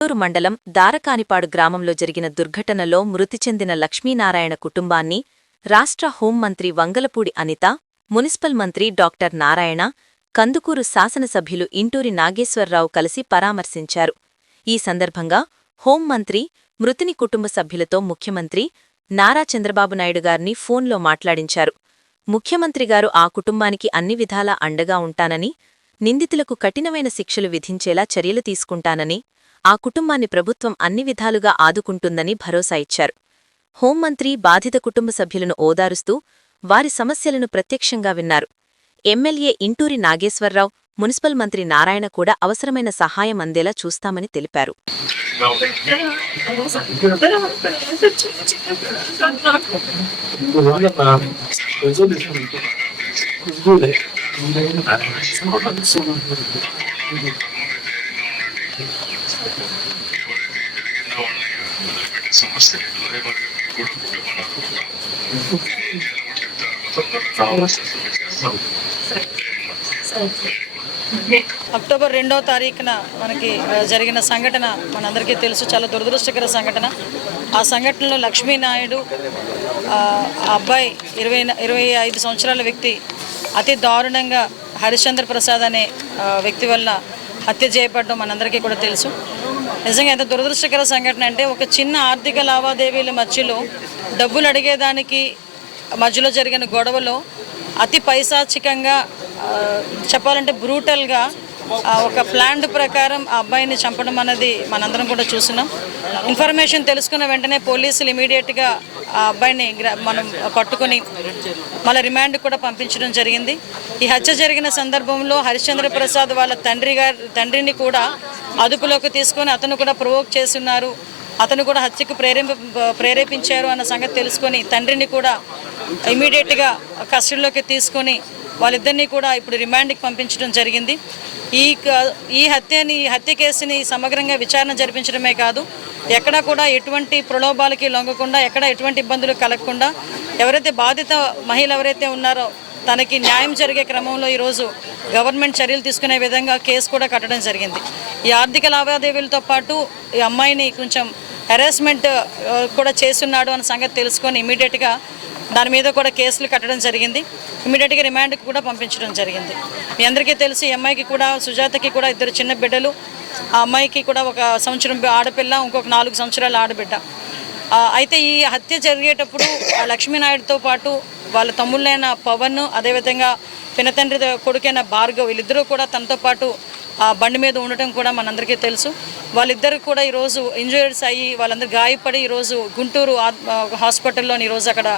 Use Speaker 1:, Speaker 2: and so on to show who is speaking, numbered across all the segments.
Speaker 1: గుంటూరు మండలం దారకానిపాడు గ్రామంలో జరిగిన దుర్ఘటనలో మృతి చెందిన లక్ష్మీనారాయణ కుటుంబాన్ని రాష్ట్ర హోంమంత్రి వంగలపూడి అనిత మున్సిపల్ మంత్రి డాక్టర్ నారాయణ కందుకూరు శాసనసభ్యులు ఇంటూరి నాగేశ్వరరావు కలిసి పరామర్శించారు. ఈ సందర్భంగా హోంమంత్రి మృతిని కుటుంబ సభ్యులతో ముఖ్యమంత్రి నారా చంద్రబాబు నాయుడు గారిని ఫోన్లో మాట్లాడించారు. ముఖ్యమంత్రిగారు ఆ కుటుంబానికి అన్ని విధాలా అండగా ఉంటానని నిందితులకు కఠినమైన శిక్షలు విధించేలా చర్యలు తీసుకుంటానని ఆ కుటుంబాన్ని ప్రభుత్వం అన్ని విధాలుగా ఆదుకుంటుందని భరోసా ఇచ్చారు. హోంమంత్రి బాధిత కుటుంబ సభ్యులను ఓదారుస్తూ వారి సమస్యలను ప్రత్యక్షంగా విన్నారు. ఎమ్మెల్యే ఇంటూరి నాగేశ్వరరావు మున్సిపల్ మంత్రి నారాయణ కూడా అవసరమైన సహాయం అందేలా చూస్తామని తెలిపారు.
Speaker 2: అక్టోబర్ రెండో తారీఖున మనకి జరిగిన సంఘటన మనందరికీ తెలుసు. చాలా దురదృష్టకర సంఘటన. ఆ సంఘటనలో లక్ష్మీనాయుడు అబ్బాయి ఇరవై ఇరవై ఐదు సంవత్సరాల వ్యక్తి అతి దారుణంగా హరిశ్చంద్ర ప్రసాద్ అనే వ్యక్తి వల్ల హత్య చేయబడడం మనందరికీ కూడా తెలుసు. నిజంగా ఎంత దురదృష్టకర సంఘటన అంటే ఒక చిన్న ఆర్థిక లావాదేవీల మధ్యలో డబ్బులు అడిగేదానికి మధ్యలో జరిగిన గొడవలో అతి పైశాచికంగా చెప్పాలంటే బ్రూటల్గా ఒక ప్లాండ్ ప్రకారం ఆ అబ్బాయిని చంపడం అనేది మనందరం కూడా చూసినాం ఇన్ఫర్మేషన్ తెలుసుకున్న వెంటనే పోలీసులు ఇమీడియట్గా ఆ అబ్బాయిని మనం పట్టుకుని మళ్ళీ రిమాండ్ కూడా పంపించడం జరిగింది. ఈ హత్య జరిగిన సందర్భంలో హరిశ్చంద్ర ప్రసాద్ వాళ్ళ తండ్రి గారి తండ్రిని కూడా అదుపులోకి తీసుకొని అతను కూడా ప్రొవోక్ చేస్తున్నారు. అతను కూడా హత్యకు ప్రేరేప ప్రేరేపించారు అన్న సంగతి తెలుసుకొని తండ్రిని కూడా ఇమీడియట్గా కస్టడీలోకి తీసుకొని వాళ్ళిద్దరినీ కూడా ఇప్పుడు రిమాండ్కి పంపించడం జరిగింది. ఈ క- ఈ హత్యని ఈ హత్య కేసుని సమగ్రంగా విచారణ జరిపించడమే కాదు ఎక్కడ కూడా ఎటువంటి ప్రలోభాలకి లొంగకుండా ఎక్కడ ఎటువంటి ఇబ్బందులు కలగకుండా ఎవరైతే బాధిత మహిళ ఎవరైతే ఉన్నారో తనకి న్యాయం జరిగే క్రమంలో ఈరోజు గవర్నమెంట్ చర్యలు తీసుకునే విధంగా కేసు కూడా కట్టడం జరిగింది. ఈ ఆర్థిక లావాదేవీలతో పాటు ఈ అమ్మాయిని కొంచెం హెరాస్మెంట్ కూడా చేస్తున్నాడు అన్న సంగతి తెలుసుకొని ఇమీడియట్గా దాని మీద కూడా కేసులు కట్టడం జరిగింది. ఇమీడియట్గా రిమాండ్కి కూడా పంపించడం జరిగింది. మీ అందరికీ తెలుసు ఈ అమ్మాయికి కూడా సుజాతకి కూడా ఇద్దరు చిన్న బిడ్డలు. ఆ అమ్మాయికి కూడా ఒక సంవత్సరం ఆడపిల్ల ఇంకొక నాలుగు సంవత్సరాల ఆడబిడ్డ. అయితే ఈ హత్య జరిగేటప్పుడు లక్ష్మీనాయుడుతో పాటు వాళ్ళ తమ్ముళ్ళైన పవన్ అదేవిధంగా పినతండ్రి కొడుకైన భార్గవ్ వీళ్ళిద్దరూ కూడా తనతో పాటు ఆ బండి మీద ఉండటం కూడా మనందరికీ తెలుసు. వాళ్ళిద్దరు కూడా ఈరోజు ఇంజూరీస్ అయ్యి వాళ్ళందరూ గాయపడి ఈరోజు గుంటూరు హాస్పిటల్లో ఈరోజు అక్కడ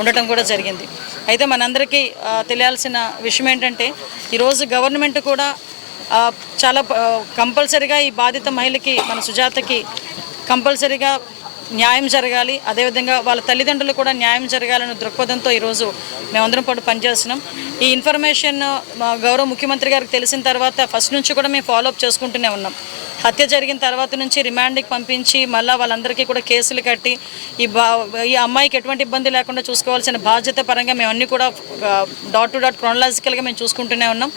Speaker 2: ఉండటం కూడా జరిగింది. అయితే మనందరికీ తెలియాల్సిన విషయం ఏంటంటే ఈరోజు గవర్నమెంట్ కూడా చాలా కంపల్సరిగా ఈ బాధిత మహిళకి మన సుజాతకి కంపల్సరిగా న్యాయం జరగాలి. అదేవిధంగా వాళ్ళ తల్లిదండ్రులు కూడా న్యాయం జరగాలనే దృక్పథంతో ఈరోజు మేమందరం పాటు పనిచేస్తున్నాం. ఈ ఇన్ఫర్మేషన్ మా గౌరవ ముఖ్యమంత్రి గారికి తెలిసిన తర్వాత ఫస్ట్ నుంచి కూడా మేము ఫాలోఅప్ చేసుకుంటూనే ఉన్నాం. హత్య జరిగిన తర్వాత నుంచి రిమాండ్కి పంపించి మళ్ళీ వాళ్ళందరికీ కూడా కేసులు కట్టి ఈ బా ఈ అమ్మాయికి ఎటువంటి ఇబ్బంది లేకుండా చూసుకోవాల్సిన బాధ్యత పరంగా మేము అన్నీ కూడా డాట్ టు డాట్ క్రోనలాజికల్గా మేము చూసుకుంటూనే ఉన్నాం.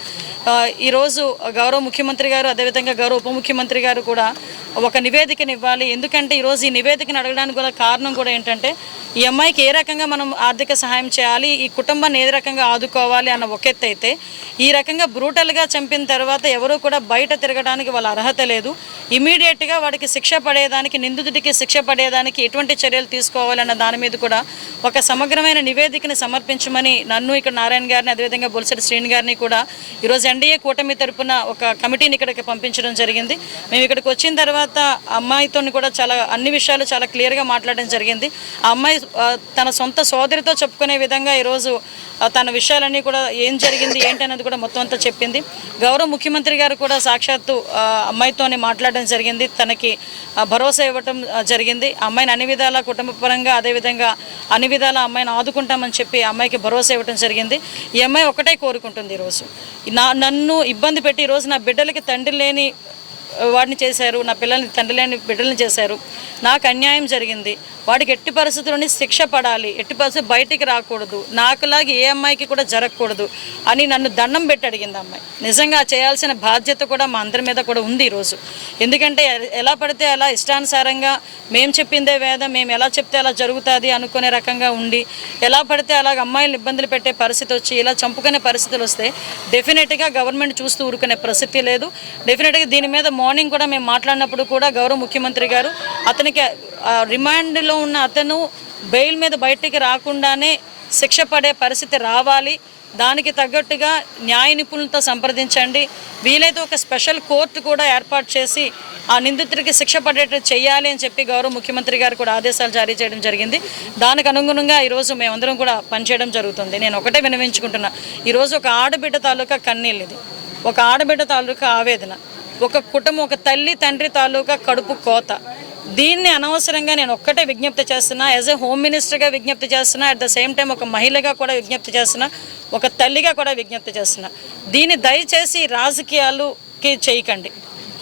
Speaker 2: ఈరోజు గౌరవ ముఖ్యమంత్రి గారు అదేవిధంగా గౌరవ ఉప ముఖ్యమంత్రి గారు కూడా ఒక నివేదికను ఇవ్వాలి ఎందుకంటే ఈరోజు ఈ నివేదికను అడగడానికి కూడా కారణం కూడా ఏంటంటే ఈ అమ్మాయికి ఏ రకంగా మనం ఆర్థిక సహాయం చేయాలి ఈ కుటుంబాన్ని ఏ రకంగా ఆదుకోవాలి అన్న ఒక అయితే ఈ రకంగా బ్రూటల్గా చంపిన తర్వాత ఎవరూ కూడా బయట తిరగడానికి వాళ్ళ అర్హత లేదు. ఇమీడియట్గా వాడికి శిక్ష పడేదానికి నిందితుడికి శిక్ష పడేదానికి ఎటువంటి చర్యలు తీసుకోవాలన్న దాని మీద కూడా ఒక సమగ్రమైన నివేదికని సమర్పించమని నన్ను ఇక్కడ నారాయణ గారిని అదేవిధంగా బొలిసెట్టి శ్రీని గారిని కూడా ఈరోజు ఎన్డీఏ కూటమి తరపున ఒక కమిటీని ఇక్కడికి పంపించడం జరిగింది. మేము ఇక్కడికి వచ్చిన తర్వాత అమ్మాయితో కూడా చాలా అన్ని విషయాలు చాలా క్లియర్గా మాట్లాడడం జరిగింది. ఆ అమ్మాయి తన సొంత సోదరితో చెప్పుకునే విధంగా ఈరోజు తన విషయాలన్నీ కూడా ఏం జరిగింది ఏంటి అనేది కూడా మొత్తం అంతా చెప్పింది. గౌరవ ముఖ్యమంత్రి గారు కూడా సాక్షాత్తు అమ్మాయితోనే మాట్లాడడం జరిగింది. తనకి భరోసా ఇవ్వటం జరిగింది. అమ్మాయిని అన్ని విధాల కుటుంబపరంగా అదేవిధంగా అన్ని విధాల అమ్మాయిని ఆదుకుంటామని చెప్పి అమ్మాయికి భరోసా ఇవ్వటం జరిగింది. ఈ అమ్మాయి ఒకటే కోరుకుంటుంది ఈరోజు. నా నన్ను ఇబ్బంది పెట్టి ఈరోజు నా బిడ్డలకి తండ్రి లేని వాడిని చేశారు నా పిల్లల్ని తండ్రి లేని బిడ్డల్ని చేశారు. నాకు అన్యాయం జరిగింది. వాడికి ఎట్టి పరిస్థితుల్లోని శిక్ష పడాలి. ఎట్టి పరిస్థితి బయటికి రాకూడదు. నాకులాగా ఏ అమ్మాయికి కూడా జరగకూడదు అని నన్ను దండం పెట్టి అడిగింది అమ్మాయి. నిజంగా చేయాల్సిన బాధ్యత కూడా మా అందరి మీద కూడా ఉంది ఈరోజు ఎందుకంటే ఎలా పడితే అలా ఇష్టానుసారంగా మేము చెప్పిందే వేదం మేము ఎలా చెప్తే అలా జరుగుతుంది అనుకునే రకంగా ఉండి ఎలా పడితే అలాగ అమ్మాయిలు ఇబ్బందులు పెట్టే పరిస్థితి వచ్చి ఇలా చంపుకునే పరిస్థితులు వస్తే డెఫినెట్గా గవర్నమెంట్ చూస్తూ ఊరుకునే ప్రసిద్ధి లేదు. డెఫినెట్గా దీని మీద మార్నింగ్ కూడా మేము మాట్లాడినప్పుడు కూడా గౌరవ ముఖ్యమంత్రి గారు అతనికి రిమాండ్లో ఉన్న అతను బెయిల్ మీద బయటికి రాకుండానే శిక్ష పడే పరిస్థితి రావాలి. దానికి తగ్గట్టుగా న్యాయ నిపుణులతో సంప్రదించండి. వీలైతే ఒక స్పెషల్ కోర్టు కూడా ఏర్పాటు చేసి ఆ నిందితుడికి శిక్ష పడేటట్టు చేయాలి అని చెప్పి గౌరవ ముఖ్యమంత్రి గారు కూడా ఆదేశాలు జారీ చేయడం జరిగింది. దానికి అనుగుణంగా ఈరోజు మేమందరం కూడా పనిచేయడం జరుగుతుంది. నేను ఒకటే వినవించుకుంటున్నా ఈరోజు ఒక ఆడబిడ్డ తాలూకా కన్నీళ్ళు ఇది ఒక ఆడబిడ్డ తాలూకా ఆవేదన. ఒక కుటుంబం ఒక తల్లి తండ్రి తాలూకా కడుపు కోత. దీన్ని అనవసరంగా నేను ఒక్కటే విజ్ఞప్తి చేస్తున్నా. యాజ్ ఏ హోమ్ మినిస్టర్గా విజ్ఞప్తి చేస్తున్నా. అట్ ద సేమ్ టైం ఒక మహిళగా కూడా విజ్ఞప్తి చేస్తున్నా. ఒక తల్లిగా కూడా విజ్ఞప్తి చేస్తున్నా. దీన్ని దయచేసి రాజకీయాలుకి చేయకండి.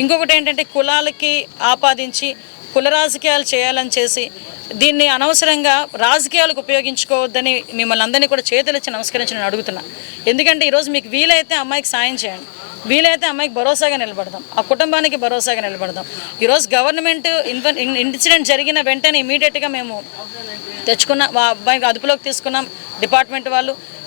Speaker 2: ఇంకొకటి ఏంటంటే కులాలకి ఆపాదించి కుల రాజకీయాలు చేయాలని చేసి దీన్ని అనవసరంగా రాజకీయాలకు ఉపయోగించుకోవద్దని మిమ్మల్ని అందరినీ కూడా చేతులెచ్చి నమస్కరించి నేను అడుగుతున్నా. ఎందుకంటే ఈరోజు మీకు వీలైతే అమ్మాయికి సాయం చేయండి. వీలైతే అమ్మాయికి భరోసాగా నిలబడదాం. ఆ కుటుంబానికి భరోసాగా నిలబడదాం. ఈరోజు గవర్నమెంట్ ఇన్సిడెంట్ జరిగిన వెంటనే ఇమీడియట్గా మేము తెచ్చుకున్న మా అబ్బాయికి అదుపులోకి తీసుకున్నాం. డిపార్ట్మెంట్ వాళ్ళు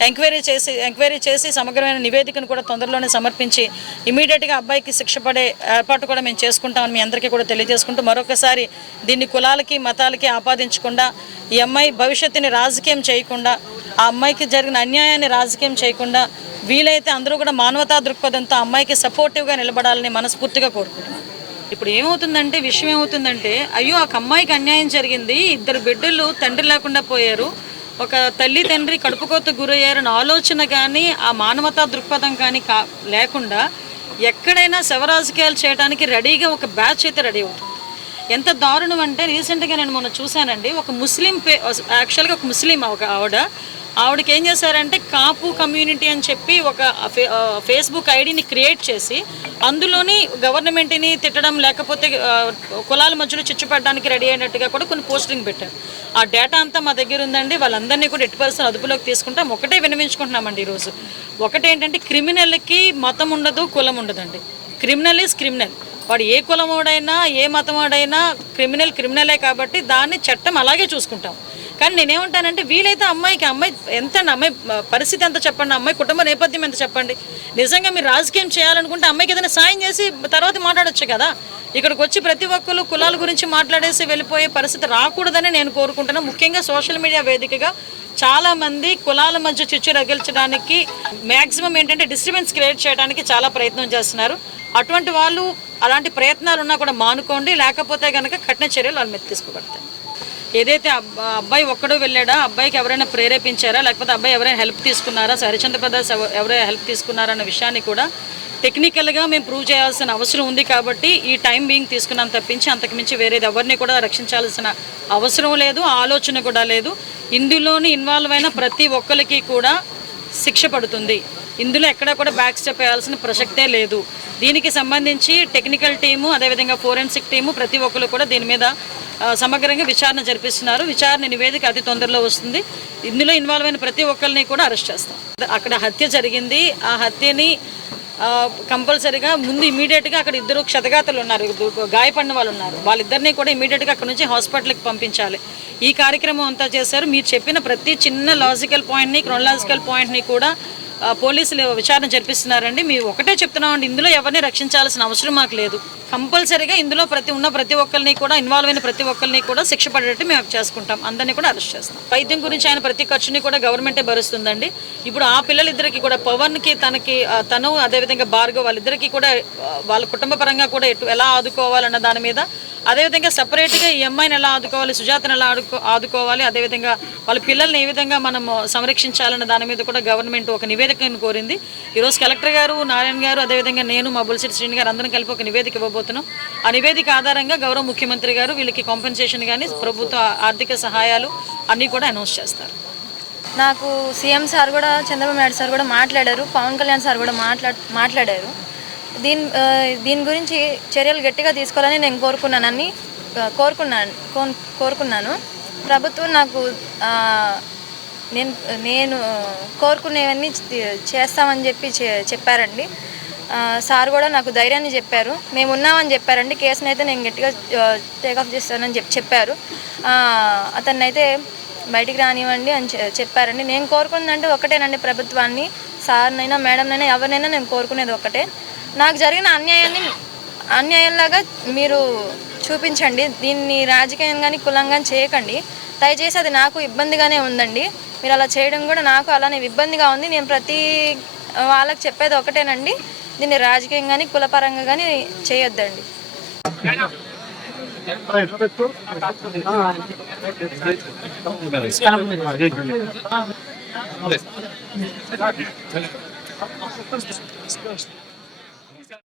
Speaker 2: ఎంక్వైరీ చేసి ఎంక్వైరీ చేసి సమగ్రమైన నివేదికను కూడా తొందరలోనే సమర్పించి ఇమీడియట్గా అబ్బాయికి శిక్ష పడే ఏర్పాటు కూడా మేము చేసుకుంటామని మీ అందరికీ కూడా తెలియజేసుకుంటూ మరొకసారి దీన్ని కులాలకి మతాలకి ఆపాదించకుండా ఈ అమ్మాయి భవిష్యత్తుని రాజకీయం చేయకుండా ఆ అమ్మాయికి జరిగిన అన్యాయాన్ని రాజకీయం చేయకుండా వీలైతే అందరూ కూడా మానవతా దృక్పథంతో అమ్మాయికి సపోర్టివ్గా నిలబడాలని మనస్ఫూర్తిగా కోరుకుంటున్నాను. ఇప్పుడు ఏమవుతుందంటే విషయం ఏమవుతుందంటే అయ్యో ఆ అమ్మాయికి అన్యాయం జరిగింది ఇద్దరు బిడ్డలు తండ్రి లేకుండా పోయారు ఒక తల్లి తండ్రి కడుపుకోత గురయ్యారని ఆలోచన కానీ ఆ మానవతా దృక్పథం కానీ కా లేకుండా ఎక్కడైనా శవరాజకీయాలు చేయడానికి రెడీగా ఒక బ్యాచ్ అయితే రెడీ అవుతుంది. ఎంత దారుణం అంటే రీసెంట్గా నేను మొన్న చూశానండి ఒక ముస్లిం పే యాక్చువల్గా ఒక ముస్లిం ఒక ఆవిడ ఆవిడకి ఏం చేశారంటే కాపు కమ్యూనిటీ అని చెప్పి ఒక ఫేస్బుక్ ఐడిని క్రియేట్ చేసి అందులోని గవర్నమెంట్ని తిట్టడం లేకపోతే కులాల మధ్యలో చిచ్చుపడడానికి రెడీ అయినట్టుగా కూడా కొన్ని పోస్టింగ్ పెట్టారు. ఆ డేటా అంతా మా దగ్గర ఉందండి. వాళ్ళందరినీ కూడా ఎట్టి పరిస్థితులు అదుపులోకి తీసుకుంటాం. ఒకటే వినవించుకుంటున్నామండి ఈరోజు. ఒకటేంటంటే క్రిమినల్కి మతం ఉండదు కులం ఉండదండి. Criminal is criminal. వాడు ఏ కులం వాడైనా ఏ మతం వాడైనా క్రిమినల్ క్రిమినలే కాబట్టి దాన్ని చట్టం అలాగే చూసుకుంటాం. కానీ నేనేమంటానంటే వీలైతే అమ్మాయికి అమ్మాయి ఎంత అమ్మాయి పరిస్థితి ఎంత చెప్పండి అమ్మాయి కుటుంబ నేపథ్యం ఎంత చెప్పండి. నిజంగా మీరు రాజకీయం చేయాలనుకుంటే అమ్మాయికి ఏదైనా సాయం చేసి తర్వాత మాట్లాడొచ్చు కదా. ఇక్కడికి వచ్చి ప్రతి ఒక్కరు కులాల గురించి మాట్లాడేసి వెళ్ళిపోయే పరిస్థితి రాకూడదని నేను కోరుకుంటున్నాను ముఖ్యంగా సోషల్ మీడియా వేదికగా చాలా మంది కులాల మధ్య చిచ్చు రగిల్చడానికి మ్యాక్సిమం ఏంటంటే డిస్టర్బెన్స్ క్రియేట్ చేయడానికి చాలా ప్రయత్నం చేస్తున్నారు. అటువంటి వాళ్ళు అలాంటి ప్రయత్నాలు ఉన్నా కూడా మానుకోండి లేకపోతే కనుక కఠిన చర్యలు వాళ్ళ మీద తీసుకోబడతాయి. ఏదైతే అబ్బాయి ఒక్కడో వెళ్ళాడా? అబ్బాయికి ఎవరైనా ప్రేరేపించారా? లేకపోతే అబ్బాయి ఎవరైనా హెల్ప్ తీసుకున్నారా? హరిచంద్ర ప్రదాస్ ఎవరైనా హెల్ప్ తీసుకున్నారా అన్న విషయాన్ని కూడా టెక్నికల్గా మేము ప్రూవ్ చేయాల్సిన అవసరం ఉంది కాబట్టి ఈ టైం బీయింగ్ తీసుకున్నాం తప్పించి అంతకుమించి వేరేది ఎవరిని కూడా రక్షించాల్సిన అవసరం లేదు ఆలోచన కూడా లేదు. ఇందులోని ఇన్వాల్వ్ అయిన ప్రతి ఒక్కరికి కూడా శిక్ష పడుతుంది. ఇందులో ఎక్కడ కూడా బ్యాక్ స్టెప్ వేయాల్సిన ప్రసక్తే లేదు. దీనికి సంబంధించి టెక్నికల్ టీము అదేవిధంగా ఫోరెన్సిక్ టీము ప్రతి ఒక్కరు కూడా దీని మీద సమగ్రంగా విచారణ జరిపిస్తున్నారు. విచారణ నివేదిక అతి తొందరలో వస్తుంది. ఇందులో ఇన్వాల్వ్ అయిన ప్రతి ఒక్కరిని కూడా అరెస్ట్ చేస్తాం. అక్కడ హత్య జరిగింది. ఆ హత్యని కంపల్సరీగా ముందు ఇమీడియట్గా అక్కడ ఇద్దరు క్షతగాతలు ఉన్నారు. గాయపడిన వాళ్ళు ఉన్నారు. వాళ్ళిద్దరిని కూడా ఇమీడియట్గా అక్కడ నుంచి హాస్పిటల్కి పంపించాలి. ఈ కార్యక్రమం అంతా చేశారు. మీరు చెప్పిన ప్రతి చిన్న లాజికల్ పాయింట్ని క్రొనలాజికల్ పాయింట్ని కూడా పోలీసులు విచారణ జరిపిస్తున్నారండి. మేము ఒకటే చెప్తున్నామండి ఇందులో ఎవరిని రక్షించాల్సిన అవసరం మాకు లేదు. కంపల్సరీగా ఇందులో ప్రతి ఉన్న ప్రతి ఒక్కరిని కూడా ఇన్వాల్వ్ అయిన ప్రతి ఒక్కరిని కూడా శిక్ష పడేటట్టు మేము చేసుకుంటాం. అందరినీ కూడా అరెస్ట్ చేస్తాం. వైద్యం గురించి ఆయన ప్రతి ఖర్చుని కూడా గవర్నమెంటే భరుస్తుందండి. ఇప్పుడు ఆ పిల్లలిద్దరికి కూడా పవన్కి తనకి తను అదేవిధంగా భార్గవ్ వాళ్ళిద్దరికీ కూడా వాళ్ళ కుటుంబ పరంగా కూడా ఎటు ఎలా ఆదుకోవాలన్న దాని మీద అదేవిధంగా సపరేట్గా ఈ అమ్మాయిని ఎలా ఆదుకోవాలి సుజాతను ఎలా ఆడుకో ఆదుకోవాలి అదేవిధంగా వాళ్ళ పిల్లల్ని ఏ విధంగా మనం సంరక్షించాలన్న దాని మీద కూడా గవర్నమెంట్ ఒక నివేదికను కోరింది. ఈరోజు కలెక్టర్ గారు నారాయణ గారు అదేవిధంగా నేను మా బుల్సిటి శ్రీని గారు అందరం కలిపి ఒక నివేదిక ఇవ్వబోతున్నాం. ఆ నివేదిక ఆధారంగా గౌరవ ముఖ్యమంత్రి గారు వీళ్ళకి కాంపెన్సేషన్ కానీ ప్రభుత్వ ఆర్థిక సహాయాలు అన్నీ కూడా అనౌన్స్ చేస్తారు.
Speaker 3: నాకు సీఎం సార్ కూడా చంద్రబాబు నాయుడు సార్ కూడా మాట్లాడారు పవన్ కళ్యాణ్ సార్ కూడా మాట్లా మాట్లాడారు. దీని దీని గురించి చర్యలు గట్టిగా తీసుకోవాలని నేను కోరుకున్నానని కోరుకున్నాను కోరుకున్నాను. ప్రభుత్వం నాకు నేను నేను కోరుకునేవన్నీ చేస్తామని చెప్పి చె- చెప్పారండి. సార్ కూడా నాకు ధైర్యాన్ని చెప్పారు. మేము ఉన్నామని చెప్పారండి. కేసుని అయితే నేను గట్టిగా టేక్ ఆఫ్ చేస్తానని చెప్పి చెప్పారు. అతన్నైతే బయటికి రానివ్వండి అని చెప్పారండి. నేను కోరుకుందంటే ఒకటేనండి ప్రభుత్వాన్ని. సార్నైనా మేడంనైనా ఎవరినైనా నేను కోరుకునేది ఒకటే. నాకు జరిగిన అన్యాయాన్ని అన్యాయంలాగా మీరు చూపించండి. దీన్ని రాజకీయం కానీ కులం కానీ చేయకండి. దయచేసి అది నాకు ఇబ్బందిగానే ఉందండి. మీరు అలా చేయడం కూడా నాకు అలానే ఇబ్బందిగా ఉంది. నేను ప్రతి వాళ్ళకి చెప్పేది ఒకటేనండి. దీన్ని రాజకీయం కానీ కులపరంగా కానీ చేయొద్దండి
Speaker 4: Yes.